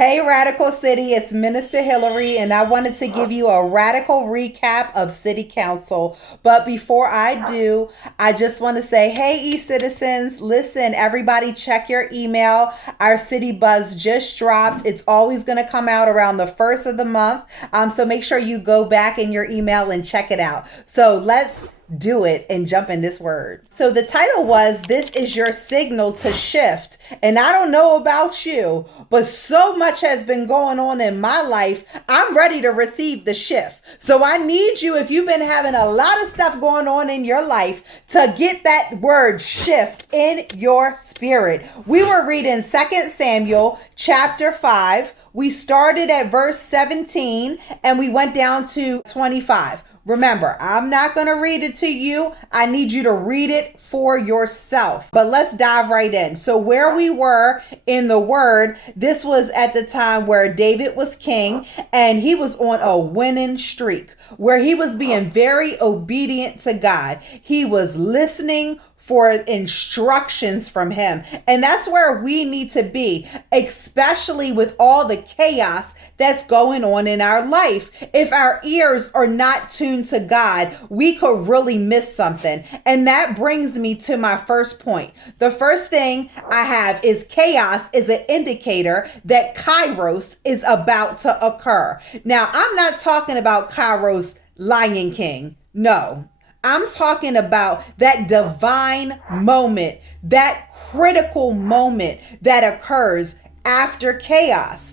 Hey, Radical City, it's Minister Hillary, and I wanted to give you a radical recap of City Council. But before I do, I just want to say, hey, e-citizens, listen, everybody check your email. Our City Buzz just dropped. It's always going to come out around the first of the month. So make sure you go back in your email and check it out. So let's do it and jump in this word. So the title was, This is Your Signal to Shift. And I don't know about you, but so much has been going on in my life. I'm ready to receive the shift. So I need you, if you've been having a lot of stuff going on in your life, to get that word shift in your spirit. We were reading 2 Samuel chapter 5. We started at verse 17 and we went down to 25. Remember, I'm not going to read it to you. I need you to read it for yourself. But let's dive right in. So where we were in the word, this was at the time where David was king and he was on a winning streak where he was being very obedient to God. He was listening for instructions from him. And that's where we need to be, especially with all the chaos that's going on in our life. If our ears are not tuned to God, we could really miss something. And that brings me to my first point. The first thing I have is chaos is an indicator that Kairos is about to occur. Now, I'm not talking about Kairos Lion King. No. I'm talking about that divine moment, that critical moment that occurs after chaos.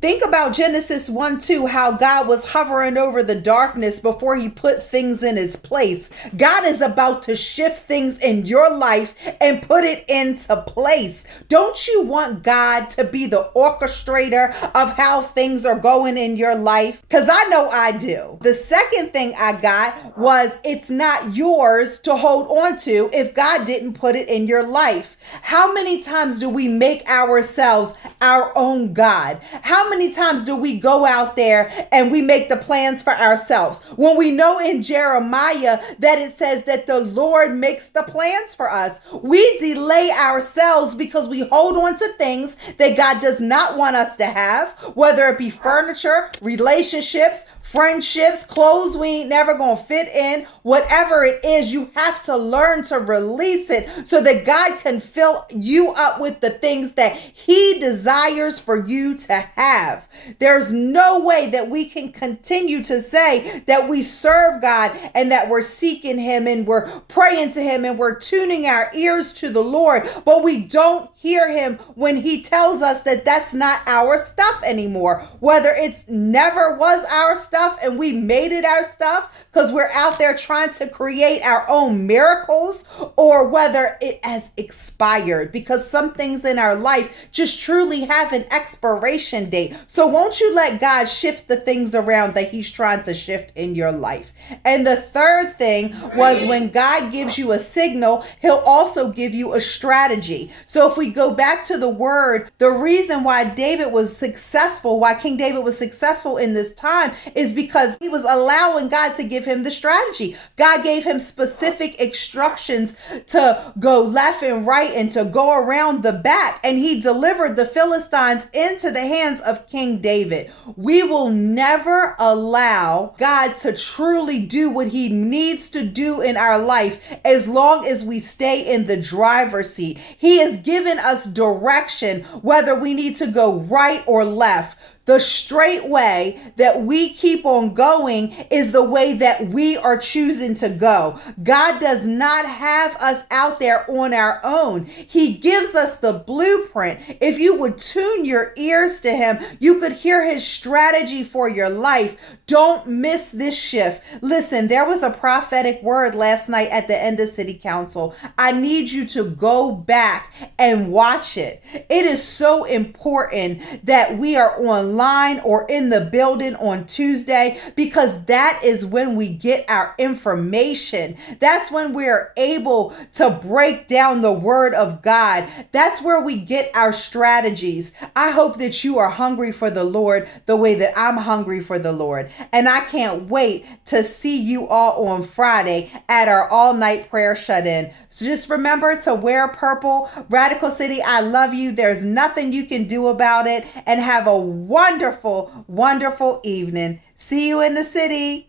Think about Genesis 1:2, how God was hovering over the darkness before he put things in his place. God is about to shift things in your life and put it into place. Don't you want God to be the orchestrator of how things are going in your life? Because I know I do. The second thing I got was, it's not yours to hold on to if God didn't put it in your life. How many times do we make ourselves our own God? How many times do we go out there and we make the plans for ourselves when we know in Jeremiah that it says that the Lord makes the plans for us? We delay ourselves because we hold on to things that God does not want us to have, whether it be furniture, relationships, friendships, clothes we ain't never gonna fit in. Whatever it is, you have to learn to release it so that God can fill you up with the things that he desires for you to have. There's no way that we can continue to say that we serve God and that we're seeking him and we're praying to him and we're tuning our ears to the Lord, but we don't hear him when he tells us that that's not our stuff anymore. Whether it's never was our stuff and we made it our stuff because we're out there trying to create our own miracles, or whether it has expired, because some things in our life just truly have an expiration date. So won't you let God shift the things around that he's trying to shift in your life? And the third thing was, when God gives you a signal, he'll also give you a strategy. So if we go back to the word, the reason why David was successful, why King David was successful in this time, is because he was allowing God to give him the strategy. God gave him specific instructions to go left and right and to go around the back, and he delivered the Philistines into the hands of King David. We will never allow God to truly do what he needs to do in our life as long as we stay in the driver's seat. He has given us direction, whether we need to go right or left. The straight way that we keep on going is the way that we are choosing to go. God does not have us out there on our own. He gives us the blueprint. If you would tune your ears to him, you could hear his strategy for your life. Don't miss this shift. Listen, there was a prophetic word last night at the end of City Council. I need you to go back and watch it. It is so important that we are on online or in the building on Tuesday, because that is when we get our information. That's when we're able to break down the word of God. That's where we get our strategies. I hope that you are hungry for the Lord the way that I'm hungry for the Lord. And I can't wait to see you all on Friday at our all-night prayer shut-in. So just remember to wear purple. Radical City, I love you. There's nothing you can do about it. And have a wonderful, wonderful evening. See you in the city.